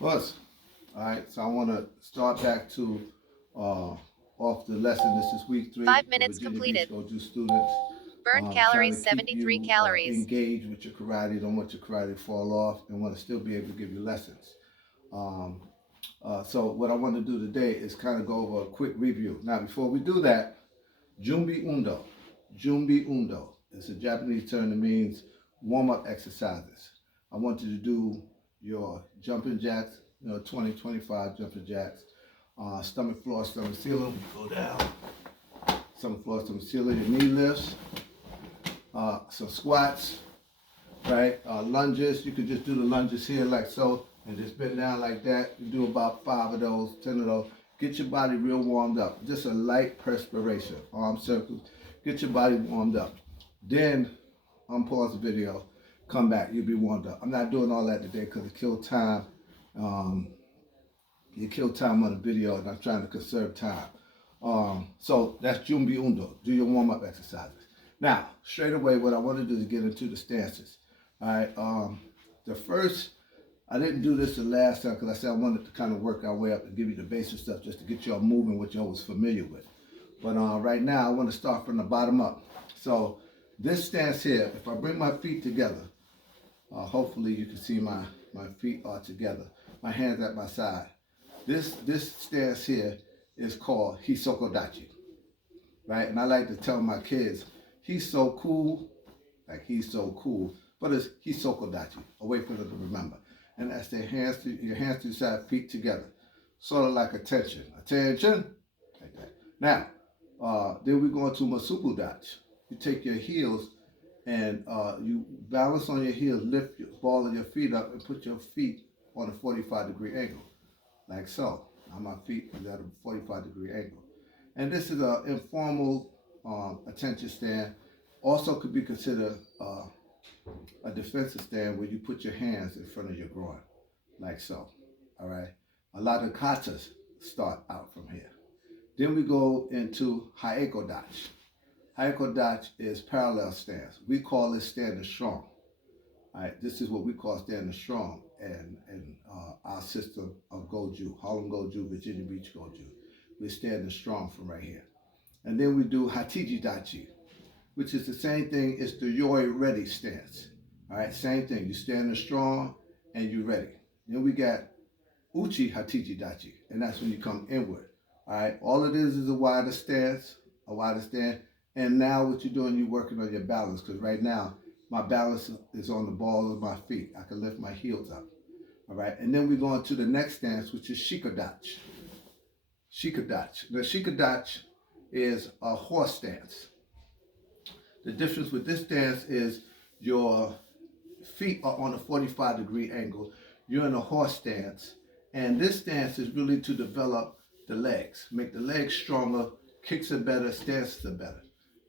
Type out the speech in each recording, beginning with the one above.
Plus, all right, so I want to start back to off the lesson. This is week 3 5 for minutes Virginia Beach completed. Go-To students. Burned Trying calories to keep 73 you calories. engaged with your karate. Don't want your karate to fall off, and want to still be able to give you lessons. Um, so what I want to do today is kind of go over a quick review. Now, before we do that, Junbi Undo. Junbi Undo. It's a Japanese term that means warm-up exercises. I want you to do your jumping jacks, 20, 25 jumping jacks, stomach floor, stomach ceiling, go down, stomach floor, stomach ceiling, your knee lifts, some squats, right? Lunges, you could just do the lunges here like so, and just bend down like that. You do about 5 of those, 10 of those. Get your body real warmed up. Just a light perspiration, arm circles. Get your body warmed up. Then unpause the video, come back, you'll be warmed up. I'm not doing all that today because it kills time. Um, you kill time on the video, and I'm trying to conserve time. So that's Junbi Undo. Do your warm-up exercises. Now, straight away, what I want to do is get into the stances. All right. The first, I didn't do this the last time because I said I wanted to kind of work our way up and give you the basic stuff just to get y'all moving, what y'all was familiar with. But right now, I want to start from the bottom up. So this stance here, if I bring my feet together, hopefully you can see my feet are together. My hands at my side. This stance here is called Hisokodachi, right? And I like to tell my kids, he's so cool, like he's so cool, but it's Hisokodachi, a way for them to remember. And that's your hands to your side, feet together, sort of like attention, like that. Now, then we go into Masubu Dachi. You take your heels and you balance on your heels, lift your ball of your feet up, and put your feet on a 45-degree angle, like so. Now my feet is at a 45-degree angle. And this is an informal attention stand. Also could be considered a defensive stand where you put your hands in front of your groin, like so. All right. A lot of katas start out from here. Then we go into Haeko Dachi. Haeko Dachi is parallel stance. We call this standing strong. All right, this is what we call standing strong in our system of Goju, Harlem Goju, Virginia Beach Goju. We're standing strong from right here. And then we do Hatiji Dachi, which is the same thing as the Yoi ready stance. All right, same thing. You're standing strong and you're ready. Then we got Uchi Hatiji Dachi, and that's when you come inward. All right, all it is a wider stance, And now what you're doing, you're working on your balance, because right now my balance is on the balls of my feet. I can lift my heels up. All right, and then we go into the next stance, which is Shikadachi. Shikadachi. The Shikadachi is a horse stance. The difference with this stance is your feet are on a 45-degree angle. You're in a horse stance. And this stance is really to develop the legs, make the legs stronger, kicks are better, stances are better.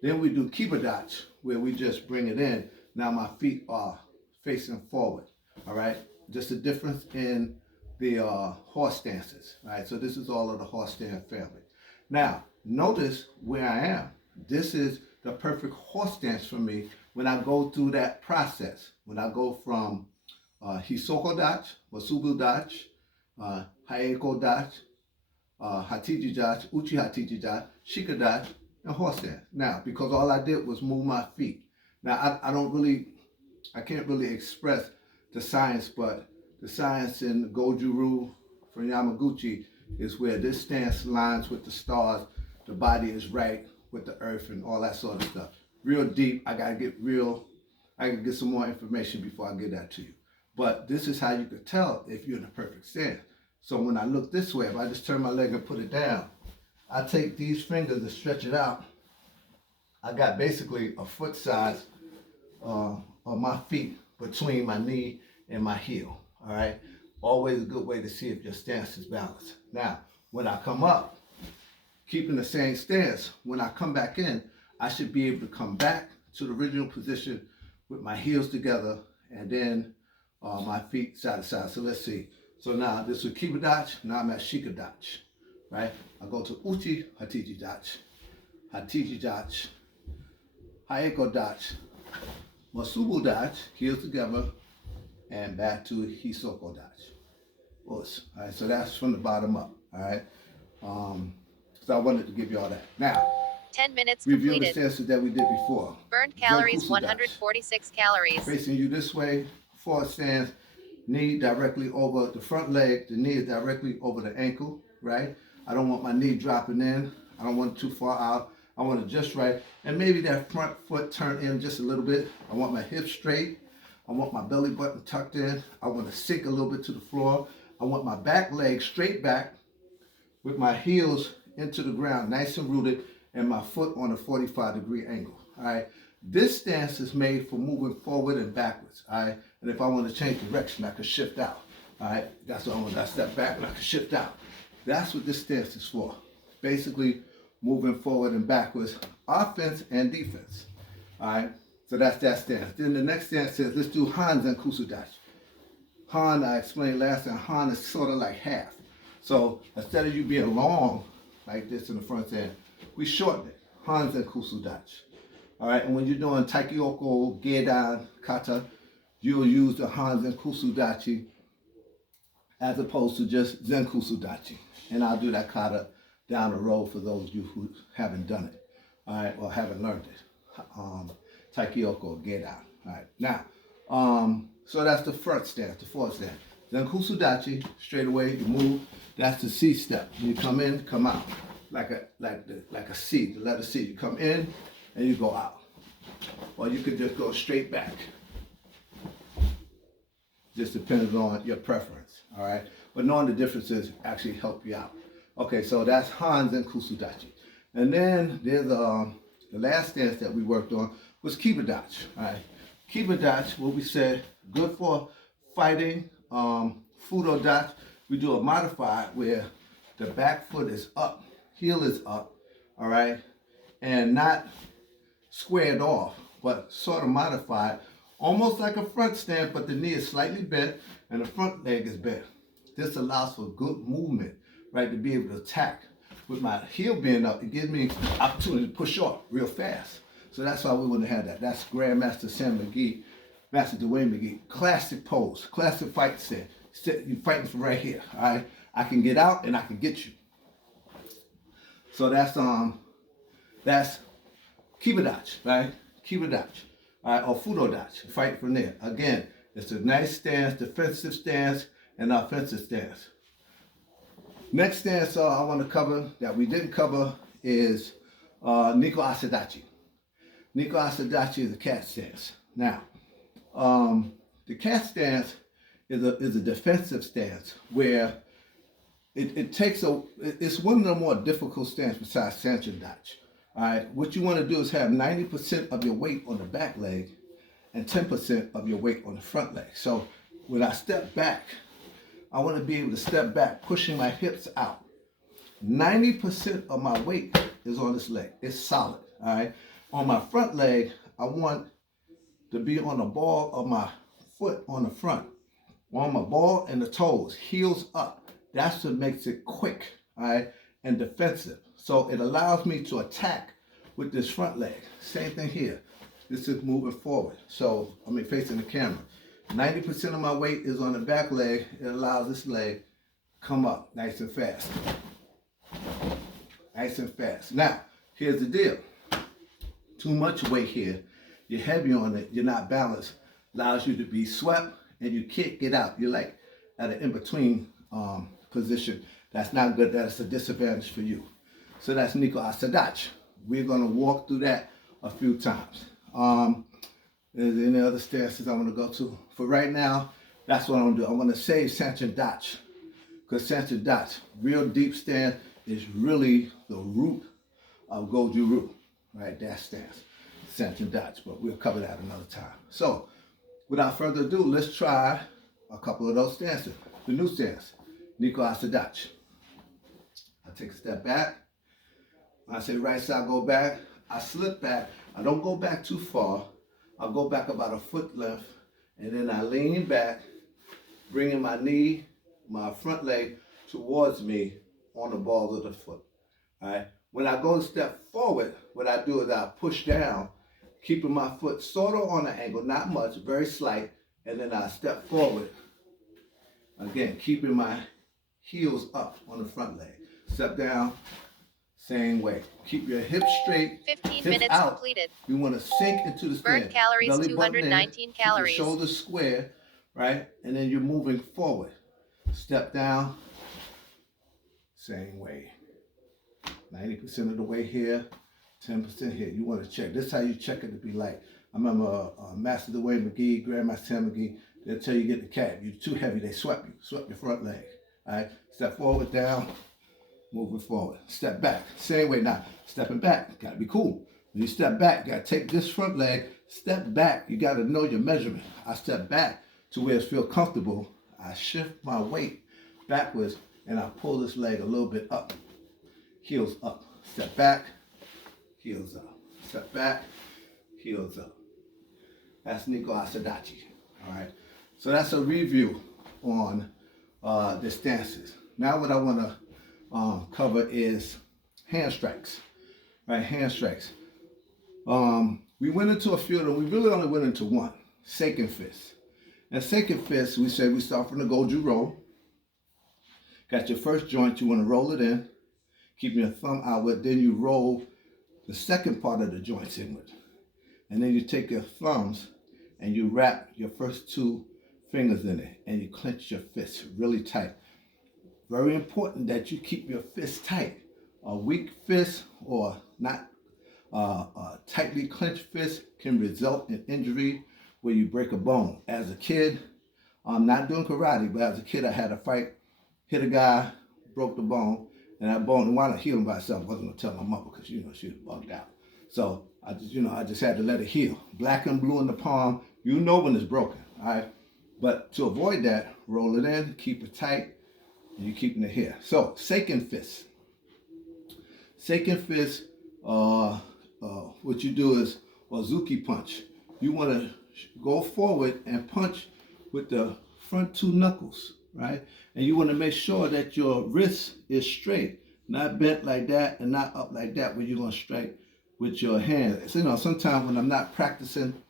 Then we do Kibadachi, where we just bring it in. Now my feet are facing forward, all right? Just a difference in the horse stances, all right? So this is all of the horse stance family. Now, notice where I am. This is the perfect horse stance for me when I go through that process. When I go from Hisoko Dachi, Masubu Dachi, Haeko Dachi, Hatiji Dachi, Uchi Hatiji Dachi, Shika Dachi, and horse stance. Now, because all I did was move my feet. Now, I can't really express the science, but the science in Goju-Ryu from Yamaguchi is where this stance lines with the stars, the body is right with the earth and all that sort of stuff. Real deep. I can get some more information before I get that to you. But this is how you could tell if you're in a perfect stance. So when I look this way, if I just turn my leg and put it down, I take these fingers and stretch it out. I got basically a foot size of my feet between my knee and my heel. All right. Always a good way to see if your stance is balanced. Now, when I come up, keeping the same stance, when I come back in, I should be able to come back to the original position with my heels together and then my feet side to side. So let's see. So now this is Kibadachi, now I'm at Shikadachi, right? I go to Uchi Hatiji Dachi, Haeko Dachi, Masubu Dachi, heels together, and back to Hisoko Dachi. Us. All right, so that's from the bottom up. All right. So I wanted to give you all that. Now, 10 minutes review the completed. stances that we did before. Burned calories, Zenkusu dachi. 146 calories. Facing you this way, forward stance, knee directly over the front leg, the knee is directly over the ankle, right? I don't want my knee dropping in. I don't want it too far out. I want it just right. And maybe that front foot turned in just a little bit. I want my hips straight. I want my belly button tucked in. I want to sink a little bit to the floor. I want my back leg straight back with my heels into the ground, nice and rooted, and my foot on a 45-degree angle, all right? This stance is made for moving forward and backwards, all right? And if I want to change direction, I can shift out, all right? That's what I want. I step back and I can shift out. That's what this stance is for. Basically, moving forward and backwards, offense and defense, all right? So that's that stance. Then the next stance says, let's do Han Zenkusu dachi. Han, I explained last time, Han is sort of like half. So instead of you being long like this in the front end, we shorten it. Han Zenkusu dachi. All right, and when you're doing Taikyoko, Gedan, Kata, you'll use the Han Zenkusu dachi as opposed to just Zenkusu dachi. And I'll do that kata down the road for those of you who haven't done it, all right, or haven't learned it. Taikyoko, Gedan. All right, now, so that's the first stance, the fourth stance. Zenkusu dachi, straight away, you move. That's the C step. You come in, come out, like a C, the letter C. You come in and you go out. Or you could just go straight back. Just depends on your preference, all right? But knowing the differences actually help you out. Okay, so that's Han Zenkusu dachi. And then there's the last stance that we worked on was Kiba dachi, all right? Kiba dachi, what we said, good for fighting. Fudo dachi, we do a modified where the back foot is up, heel is up, all right, and not squared off, but sort of modified, almost like a front stance, but the knee is slightly bent and the front leg is bent. This allows for good movement, right, to be able to attack. With my heel being up, it gives me opportunity to push off real fast. So that's why we wouldn't have that. That's Grandmaster Sam McGee, Master Dwayne McGee, classic pose, classic fight stance. You're fighting from right here, all right? I can get out and I can get you. So that's Kiba dachi, right? Kiba dachi, all right, or Fudo dachi, fight from there. Again, it's a nice stance, defensive stance, and offensive stance. Next stance I want to cover that we didn't cover is Nikko Ase dachi. Nikko Ase dachi is a cat stance. Now, the cat stance is a defensive stance where it's one of the more difficult stances besides Sanchin dachi. All right, what you want to do is have 90% of your weight on the back leg and 10% of your weight on the front leg. So when I step back, I want to be able to step back, pushing my hips out. 90% of my weight is on this leg. It's solid, all right? On my front leg, I want to be on the ball of my foot on the front. On my ball and the toes, heels up. That's what makes it quick, all right, and defensive. So it allows me to attack with this front leg. Same thing here. This is moving forward. So, facing the camera. 90% of my weight is on the back leg. It allows this leg come up nice and fast. Nice and fast. Now, here's the deal. Too much weight here. You're heavy on it. You're not balanced. Allows you to be swept and you can't get out. You're like at an in-between position. That's not good. That's a disadvantage for you. So that's Nikko Ase dachi. We're going to walk through that a few times. Is there any other stances I want to go to? For right now, that's what I'm going to do. I'm going to save Sanchin dachi. Because Sanchin dachi, real deep stance, is really the root of Goju-Ryu. Right, that stance. Sanchin dachi. But we'll cover that another time. So, without further ado, let's try a couple of those stances. The new stance, Nikko Ase dachi. I take a step back. When I say right side, go back. I slip back. I don't go back too far. I'll go back about a foot length, and then I lean back, bringing my knee, my front leg towards me on the balls of the foot. All right. When I go a step forward, what I do is I push down, keeping my foot sort of on an angle, not much, very slight, and then I step forward. I Again, keeping my heels up on the front leg. Step down, same way. Keep your hips straight, 15 hips minutes out. completed. You want to sink into the stand. Burnt calories, Belly button in, 219 keep your calories. shoulders square, right? And then you're moving forward. Step down, same way. 90% of the way here, 10% here. You want to check. This is how you check it to be light. I remember Master Dwayne McGee, Grandmaster Tim McGee, they'll tell you get the cab. You're too heavy, they swept you. Swept your front leg. All right? Step forward, down, moving forward. Step back. Same way now. Stepping back. Got to be cool. When you step back, you got to take this front leg, step back. You got to know your measurement. I step back to where it feels comfortable. I shift my weight backwards, and I pull this leg a little bit up. Heels up. Step back, heels up. Step back, heels up. That's Nico Asadachi. All right. So that's a review on the stances. Now what I want to cover is hand strikes. Right, hand strikes. We went into a field and we really only went into one, Seiken fist. And Seiken fist, we say we start from the Goju roll. Got your first joint, you want to roll it in, keep your thumb outward, then you roll the second part of the joints inward. And then you take your thumbs and you wrap your first two fingers in it and you clench your fist really tight. Very important that you keep your fist tight. A weak fist or not a tightly clenched fist can result in injury where you break a bone. As a kid, I'm not doing karate, but as a kid I had a fight, hit a guy, broke the bone, and that bone wound up healing by itself. I wasn't gonna tell my mother because she was bugged out. So I just had to let it heal. Black and blue in the palm, you know when it's broken, all right? But to avoid that, roll it in, keep it tight, and you're keeping it here. So Seiken fist. Seiken fist, what you do is Ozuki punch. You want to go forward and punch with the front two knuckles, right? And you want to make sure that your wrist is straight, not bent like that and not up like that where you're going to strike with your hands. So, sometimes when I'm not practicing,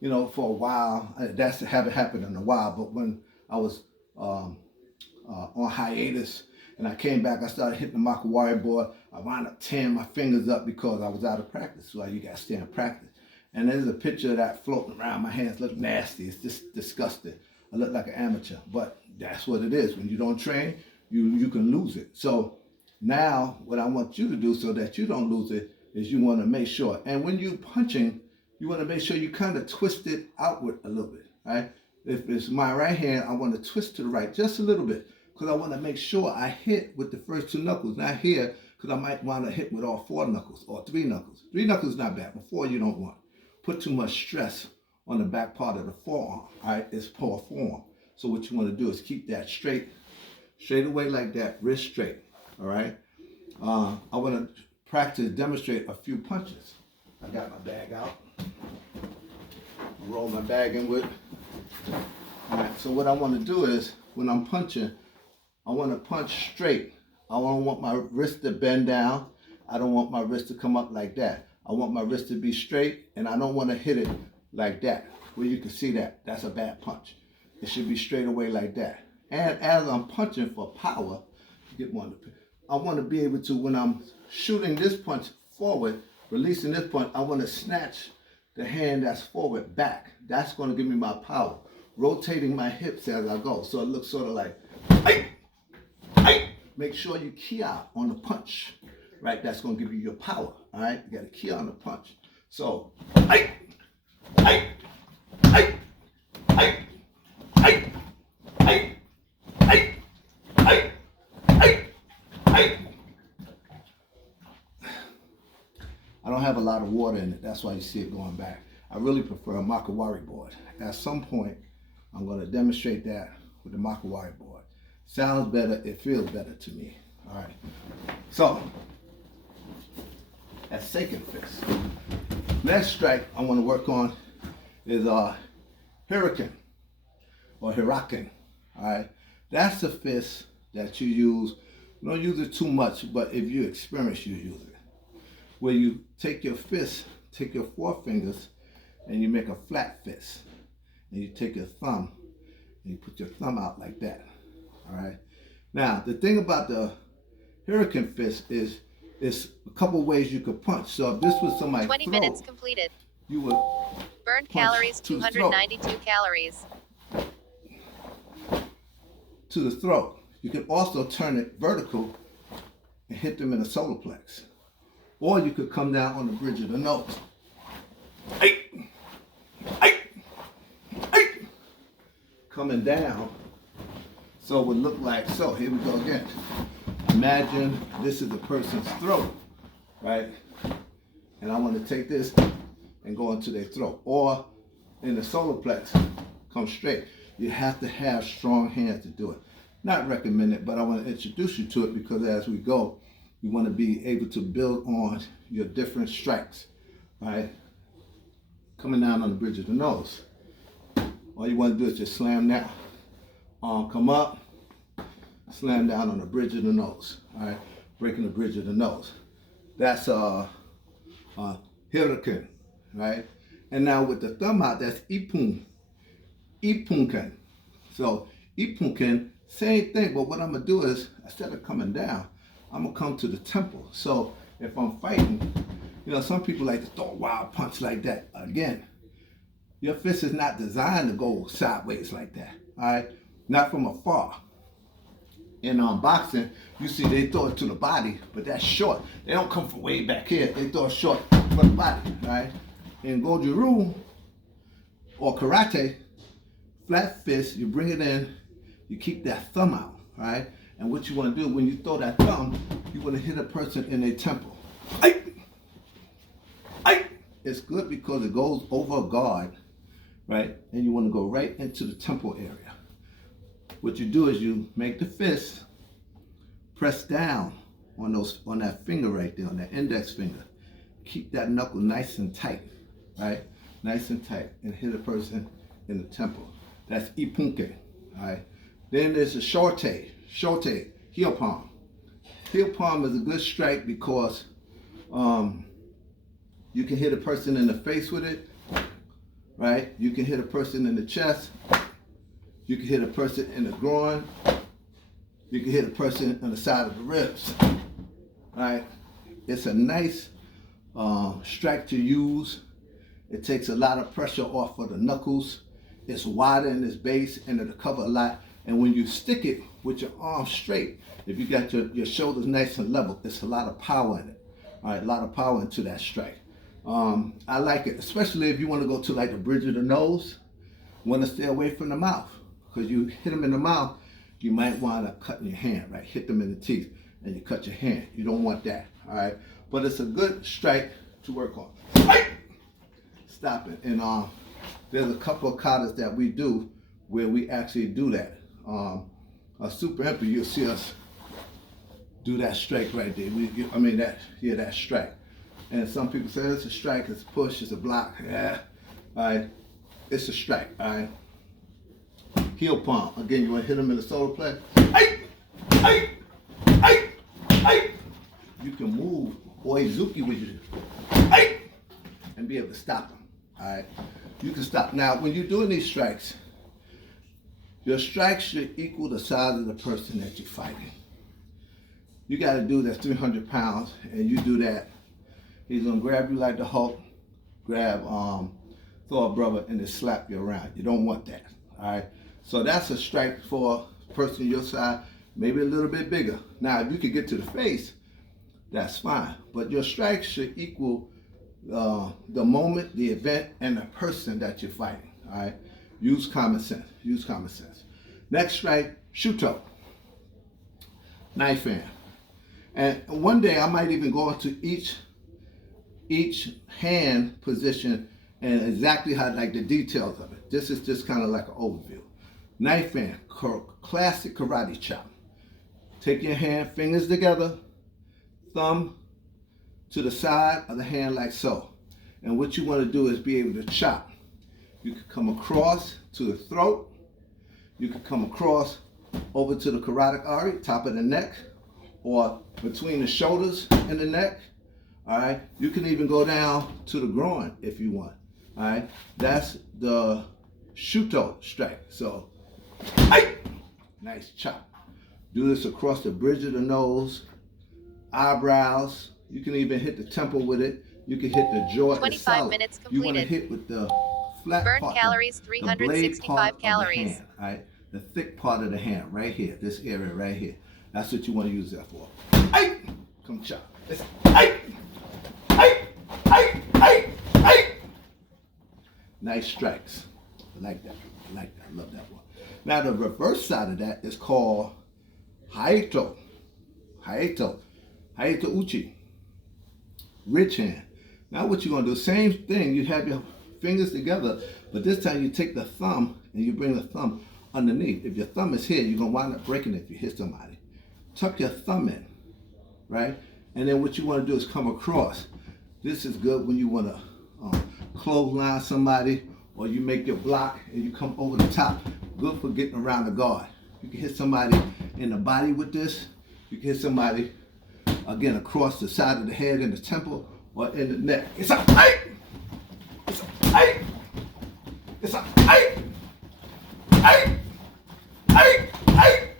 for a while, that's haven't happened in a while, but when I was on hiatus and I came back, I started hitting the Makawari board. I wound up tearing my fingers up because I was out of practice. So you got to stay in practice. And there's a picture of that floating around. My hands look nasty. It's just disgusting. I look like an amateur, but that's what it is. When you don't train, you can lose it. So now what I want you to do so that you don't lose it is you want to make sure. And when you're punching, you want to make sure you kind of twist it outward a little bit, right? If it's my right hand, I want to twist to the right just a little bit because I want to make sure I hit with the first two knuckles, not here, because I might want to hit with all four knuckles or three knuckles. Three knuckles is not bad, but four you don't want. Put too much stress on the back part of the forearm, all right? It's poor form. So what you want to do is keep that straight away like that, wrist straight, all right? I want to demonstrate a few punches. I got my bag out. Roll my bag in with. All right, so what I want to do is, when I'm punching, I want to punch straight. I don't want my wrist to bend down. I don't want my wrist to come up like that. I want my wrist to be straight, and I don't want to hit it like that, where you can see that. That's a bad punch. It should be straight away like that. And as I'm punching for power, I want to be able to, when I'm shooting this punch forward, releasing this punch, I want to snatch the hand that's forward back. That's going to give me my power. Rotating my hips as I go. So it looks sort of like, ay, ay. Make sure you key out on the punch, right? That's going to give you your power, all right? You got to key on the punch. So, ay, ay, ay, ay, ay, ay, ay, ay, ay, ay. I don't have a lot of water in it. That's why you see it going back. I really prefer a Makawari board. At some point, I'm going to demonstrate that with the Makawari board. Sounds better. It feels better to me. All right. So, that's Seiken fist. Next strike I want to work on is Hurricane or Hiraken. All right. That's a fist that you use. You don't use it too much, but if you're experienced, you use it. Where you take your fist, take your forefingers, and you make a flat fist. And you take your thumb, and you put your thumb out like that. All right. Now, the thing about the hurricane fist is a couple ways you could punch. So if this was somebody's 20 throat, minutes completed. you would Burned punch calories to the throat. 292 calories. To the throat. You can also turn it vertical and hit them in the solar plex. Or you could come down on the bridge of the nose. Ay! Ay! Ay! Coming down. So it would look like so. Here we go again. Imagine this is a person's throat, right? And I want to take this and go into their throat. Or in the solar plex, come straight. You have to have strong hands to do it. Not recommended, but I want to introduce you to it because as we go, you want to be able to build on your different strikes, right? Coming down on the bridge of the nose. All you want to do is just slam down. Arm come up, slam down on the bridge of the nose, all right? Breaking the bridge of the nose. That's hurricane, right? And now with the thumb out, that's ipun. Ipunken. So ipunken, same thing, but what I'm gonna do is instead of coming down, I'm gonna come to the temple. So if I'm fighting, some people like to throw a wild punch like that. Again, your fist is not designed to go sideways like that, all right? Not from afar. In boxing, you see they throw it to the body, but that's short. They don't come from way back here. They throw it short from the body, right? In Goju-Ryu or karate, flat fist, you bring it in, you keep that thumb out, right? And what you want to do when you throw that thumb, you want to hit a person in their temple. Ay! Ay! It's good because it goes over a guard, right? And you want to go right into the temple area. What you do is you make the fist press down on that finger right there, on that index finger. Keep that knuckle nice and tight, right? Nice and tight, and hit a person in the temple. That's ipunke, all right? Then there's a shote, heel palm. Heel palm is a good strike because you can hit a person in the face with it, right? You can hit a person in the chest. You can hit a person in the groin. You can hit a person on the side of the ribs, right? It's a nice strike to use. It takes a lot of pressure off of the knuckles. It's wider in its base and it'll cover a lot. And when you stick it with your arm straight, if you got your shoulders nice and level, it's a lot of power in it. All right, a lot of power into that strike. I like it, especially if you want to go to like the bridge of the nose. You want to stay away from the mouth because you hit them in the mouth, you might wind up cutting your hand, right? Hit them in the teeth and you cut your hand. You don't want that, all right? But it's a good strike to work on. Stop it. And there's a couple of katas that we do where we actually do that. A super emperor, you'll see us do that strike right there. That strike. And some people say it's a strike, it's a push, it's a block. Yeah, all right. It's a strike, all right. Heel palm. Again, you want to hit them in the solar plex. You can move oizuki with you and be able to stop them, all right. You can stop. Now, when you're doing these strikes, your strikes should equal the size of the person that you're fighting. You got a dude that's 300 pounds, and you do that. He's gonna grab you like the Hulk, grab Thor brother, and just slap you around. You don't want that, all right? So that's a strike for a person your size, maybe a little bit bigger. Now, if you could get to the face, that's fine. But your strikes should equal the moment, the event, and the person that you're fighting, all right? Use common sense, use common sense. Next strike, shuto, knife hand. And one day I might even go into each hand position and exactly how, like the details of it. This is just kind of like an overview. Knife hand, classic karate chop. Take your hand, fingers together, thumb to the side of the hand like so. And what you want to do is be able to chop. You can come across to the throat. You can come across over to the carotid artery, top of the neck, or between the shoulders and the neck. All right. You can even go down to the groin if you want. All right. That's the shuto strike. So, nice chop. Do this across the bridge of the nose, eyebrows. You can even hit the temple with it. You can hit the jaw. 25 minutes You want to completed. hit with the flat Burn part, calories, the blade 365 part of the calories. hand, right? The thick part of the hand, right here, this area right here. That's what you want to use that for. Ay! Come chop. Listen. Ay! Ay! Ay! Ay! Ay! Nice strikes. I like that. I like that. I love that one. Now the reverse side of that is called Haeto. Haeto. Haeto Uchi. Rich hand. Now what you're going to do, same thing, you have your fingers together, but this time you take the thumb and you bring the thumb underneath. If your thumb is here, you're going to wind up breaking it if you hit somebody. Tuck your thumb in, right? And then what you want to do is come across. This is good when you want to clothesline somebody, or you make your block and you come over the top. Good for getting around the guard. You can hit somebody in the body with this. You can hit somebody, again, across the side of the head in the temple or in the neck. It's a hey! It's a hey! It's a hey! Hey! Hey! Hey!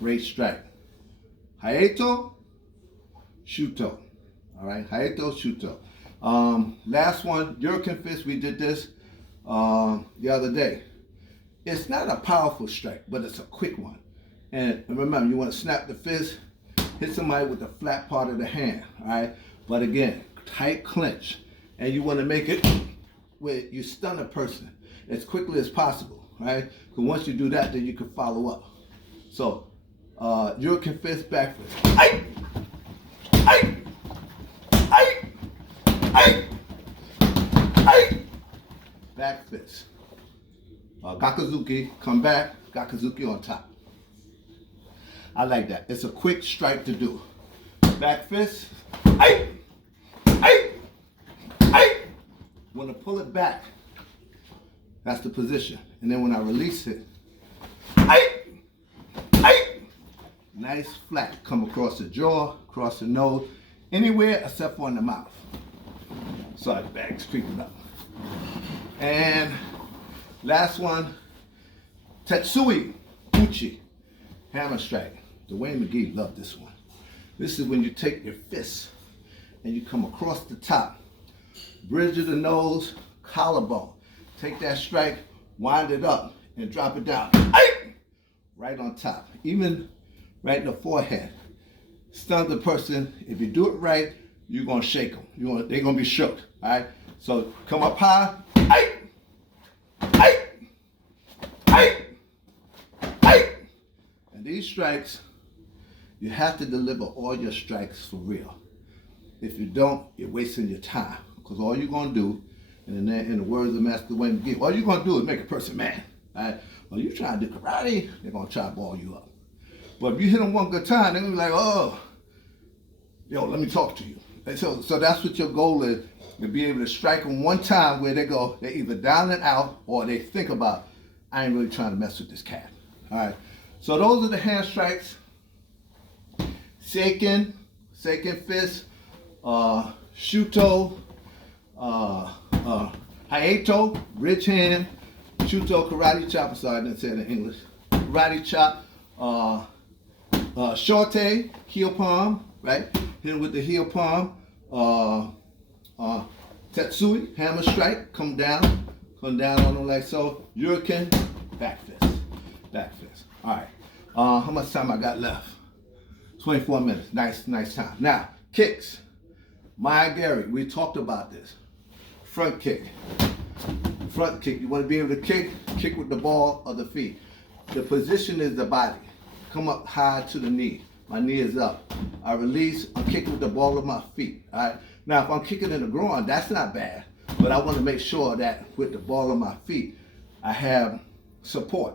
Great strike. Haeto, Shuto. All right, Haeto, Shuto. Last one, Yuriken fist. We did this the other day. It's not a powerful strike, but it's a quick one. And remember, you want to snap the fist, hit somebody with the flat part of the hand. All right, but again, tight clinch, and you want to make it where you stun a person as quickly as possible. Right? Because once you do that, then you can follow up. So, Yuriken fist, back fist. Ay! Ay! Ay! Ay! Ay! Back fist. Gakuzuki, come back, Gakuzuki on top. I like that. It's a quick strike to do. Back fist. Ay! Ay! Ay! When I pull it back, that's the position. And then when I release it, ay! Ay! Nice flat. Come across the jaw, across the nose, anywhere except for in the mouth. Sorry, the bag's creeping up. And last one, Tetsui Uchi, hammer strike. Dwayne McGee loved this one. This is when you take your fist and you come across the top, bridge of the nose, collarbone. Take that strike, wind it up, and drop it down. Ay! Right on top, even right in the forehead. Stun the person. If you do it right, you're gonna shake them. They're gonna be shook. All right. So come up high. Ay! Ay! Ay! Ay! And these strikes, you have to deliver all your strikes for real. If you don't, you're wasting your time. Because all you're gonna do, and in the words of Master Dwayne McGee, all you're gonna do is make a person mad. All right. Well, you trying to do karate, they're gonna try to ball you up. But if you hit them one good time, they're gonna be like, oh, yo, let me talk to you. And so that's what your goal is, to be able to strike them one time where they're either down and out, or they think about, I ain't really trying to mess with this cat. All right. So those are the hand strikes. Seiken fist, Shuto, Haeto, rich hand, Shuto, karate chop. Sorry, I didn't say it in English. Karate chop. Shorte, heel palm, right? Hit him with the heel palm. Tetsui, hammer strike, come down on him like so. Yuriken, back fist. All right. How much time I got left? 24 minutes. Nice time. Now, kicks. Maya Gary, we talked about this. Front kick. You want to be able to kick with the ball of the feet. The position is the body. Come up high to the knee. My knee is up. I release, I'm kicking with the ball of my feet. All right. Now, if I'm kicking in the groin, that's not bad. But I want to make sure that with the ball of my feet, I have support,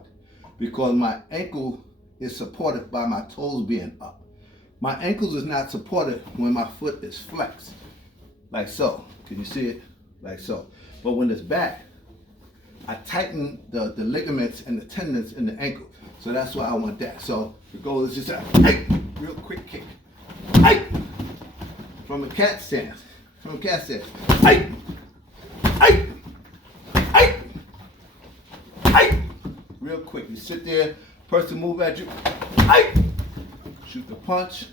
because my ankle is supported by my toes being up. My ankles is not supported when my foot is flexed, like so. Can you see it? Like so. But when it's back, I tighten the ligaments and the tendons in the ankle. So that's why I want that. So the goal is just a real quick kick. Hey! From a cat stance. Hey! Hey! Hey! Hey! real quick. You sit there, person move at you, aye! Shoot the punch,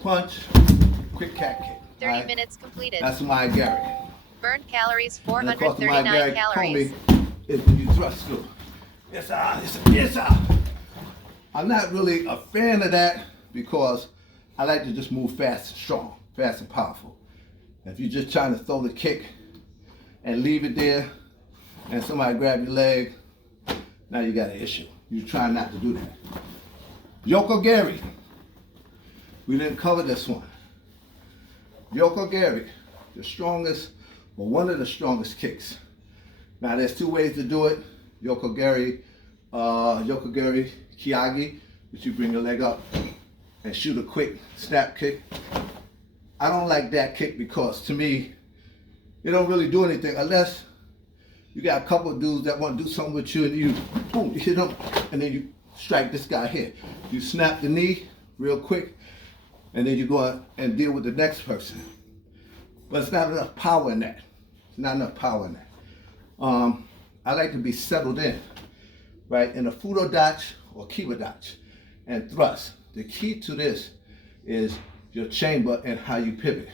quick cat kick. 30 alright? minutes completed. That's my Gary. Burned calories And of course, my 439 Gary calories. Comey is when you thrust through. Yes, sir. Yes, sir. I'm not really a fan of that because I like to just move fast and strong, fast and powerful. If you're just trying to throw the kick and leave it there, and somebody grab your leg, now you got an issue. You're trying not to do that. Yoko Gary. We didn't cover this one. Yoko Gary, the strongest, or one of the strongest kicks. Now there's two ways to do it. Yoko Gary Kiyagi, which you bring your leg up and shoot a quick snap kick. I don't like that kick because to me, it don't really do anything unless you got a couple of dudes that want to do something with you and you, boom, you hit them and then you strike this guy here. You snap the knee real quick and then you go out and deal with the next person. But it's not enough power in that. It's not enough power in that. I like to be settled in, right? In a Fudo Dachi or Kiba Dachi and thrust. The key to this is your chamber and how you pivot.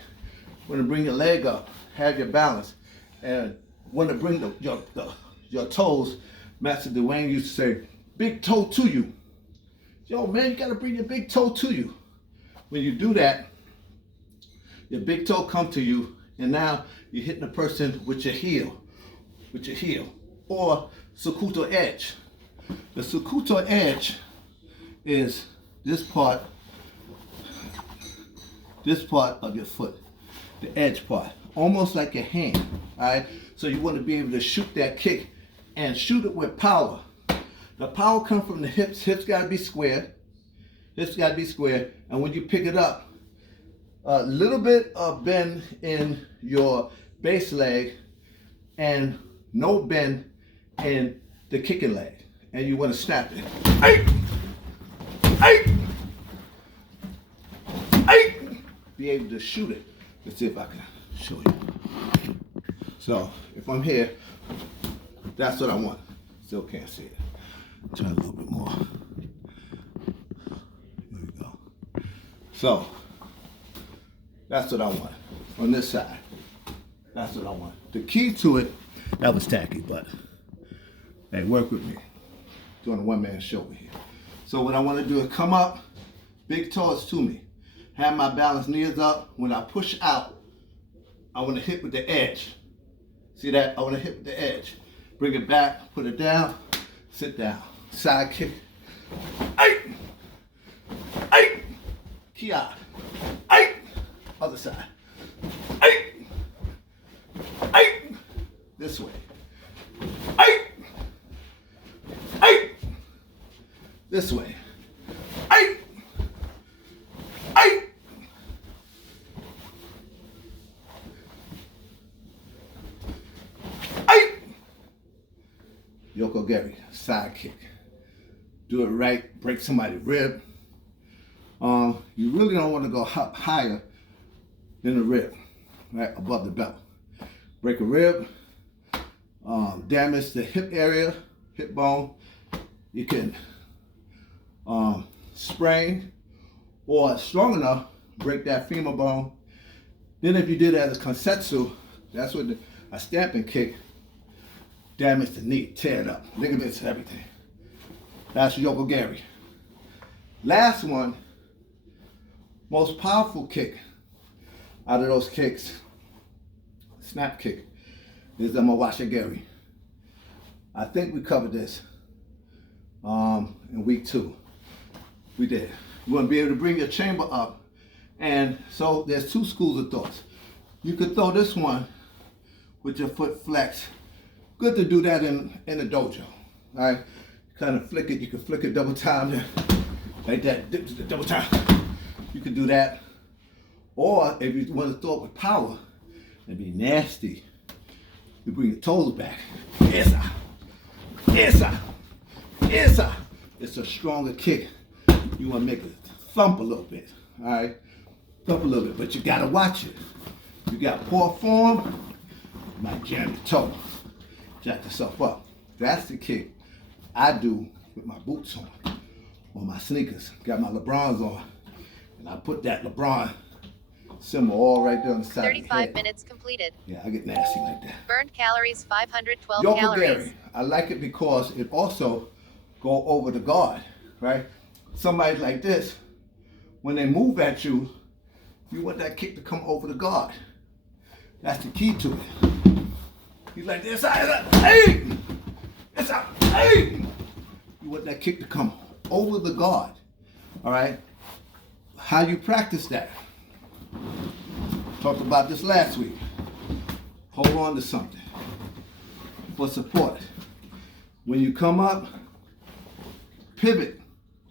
When to bring your leg up, have your balance, and when to bring your toes, Master Dwayne used to say, big toe to you. Yo, man, you gotta bring your big toe to you. When you do that, your big toe come to you, and now you're hitting the person with your heel, or Sakuto edge. The Sakuto edge is this part of your foot, the edge part, almost like your hand, all right? So you want to be able to shoot that kick and shoot it with power. The power comes from the hips. Hips got to be square. And when you pick it up, a little bit of bend in your base leg and no bend in the kicking leg. And you want to snap it. Ay! Ay! Ay! Be able to shoot it. Let's see if I can show you. So if I'm here, that's what I want. Still can't see it. Try a little bit more. There we go. So that's what I want on this side. That's what I want. The key to it, that was tacky, but hey, work with me. Doing a one-man show here. So what I want to do is come up, big toes to me. Have my balance knees up. When I push out, I want to hit with the edge. See that? I want to hit with the edge. Bring it back, put it down, sit down. Side kick. Ay! Ay! Kia. Ay! Other side. Ay! Ay! This way. Ay! Ay! This way. Ay! Ay! Ay! Yoko Gary, side kick. Do it right, break somebody's rib. You really don't want to go higher than the rib, right, above the belt. Break a rib, damage the hip area, hip bone. You can sprain, or strong enough, break that femur bone. Then if you did it as a konsetsu, that's what a stamping kick, damage the knee, tear it up, ligaments, everything. That's Yoko Gary. Last one, most powerful kick out of those kicks, snap kick, is the Mawashi Gary. I think we covered this in week 2. We did. You want to be able to bring your chamber up. And so there's 2 schools of thoughts. You could throw this one with your foot flexed. Good to do that in the dojo. All right? Kind of flick it. You can flick it double time. Like that. Double time. You could do that. Or if you want to throw it with power, it'd be nasty. You bring your toes back. Yes, sir. Yes, sir. Yes, sir. It's a stronger kick. You want to make it thump a little bit. All right? Thump a little bit. But you got to watch it. You got poor form, you might jam your toe. Jack yourself up. That's the kick I do with my boots on, or my sneakers. Got my LeBrons on, and I put that LeBron symbol all right there on the side of the 35 head. minutes completed. Yeah, I get nasty like that. Burned calories 512 Yoke calories. Gary. I like it because it also go over the guard, right? Somebody like this, when they move at you, you want that kick to come over the guard. That's the key to it. He's like this, hey! It's out, hey! You want that kick to come over the guard, all right? How you practice that? Talked about this last week. Hold on to something for support. When you come up, pivot.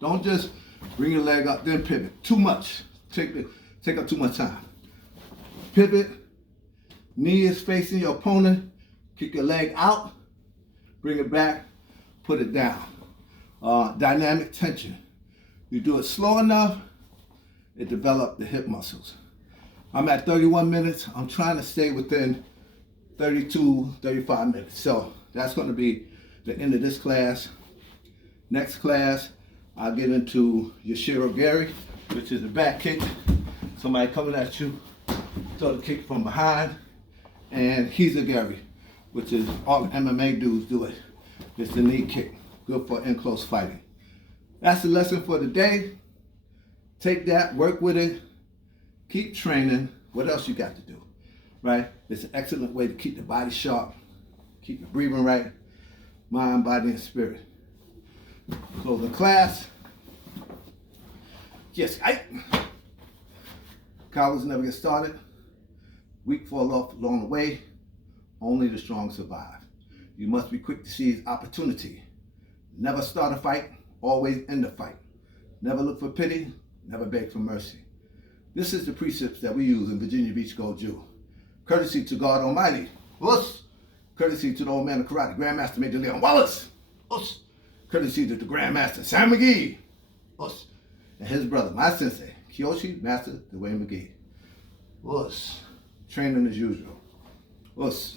Don't just bring your leg up, then pivot. Too much. Take up too much time. Pivot. Knee is facing your opponent. Kick your leg out. Bring it back. Put it down. Dynamic tension. You do it slow enough, it develops the hip muscles. I'm at 31 minutes. I'm trying to stay within 32, 35 minutes. So that's going to be the end of this class. Next class, I'll get into Yoshiro Gary, which is the back kick. Somebody coming at you, throw the kick from behind. And Hizugari, which is all the MMA dudes do it. It's the knee kick, good for in-close fighting. That's the lesson for the day. Take that, work with it, keep training. What else you got to do, right? It's an excellent way to keep the body sharp, keep your breathing right, mind, body, and spirit. Close the class. Yes, cowards never get started. Weak fall off along the way. Only the strong survive. You must be quick to seize opportunity. Never start a fight, always end a fight. Never look for pity, never beg for mercy. This is the precepts that we use in Virginia Beach Goju. Courtesy to God Almighty. Us. Courtesy to the old man of karate, Grandmaster Major Leon Wallace. Us. Courtesy to the Grandmaster Sam McGee. Us. And his brother, my sensei, Kiyoshi Master Dwayne McGee. Us. Training as usual. Us.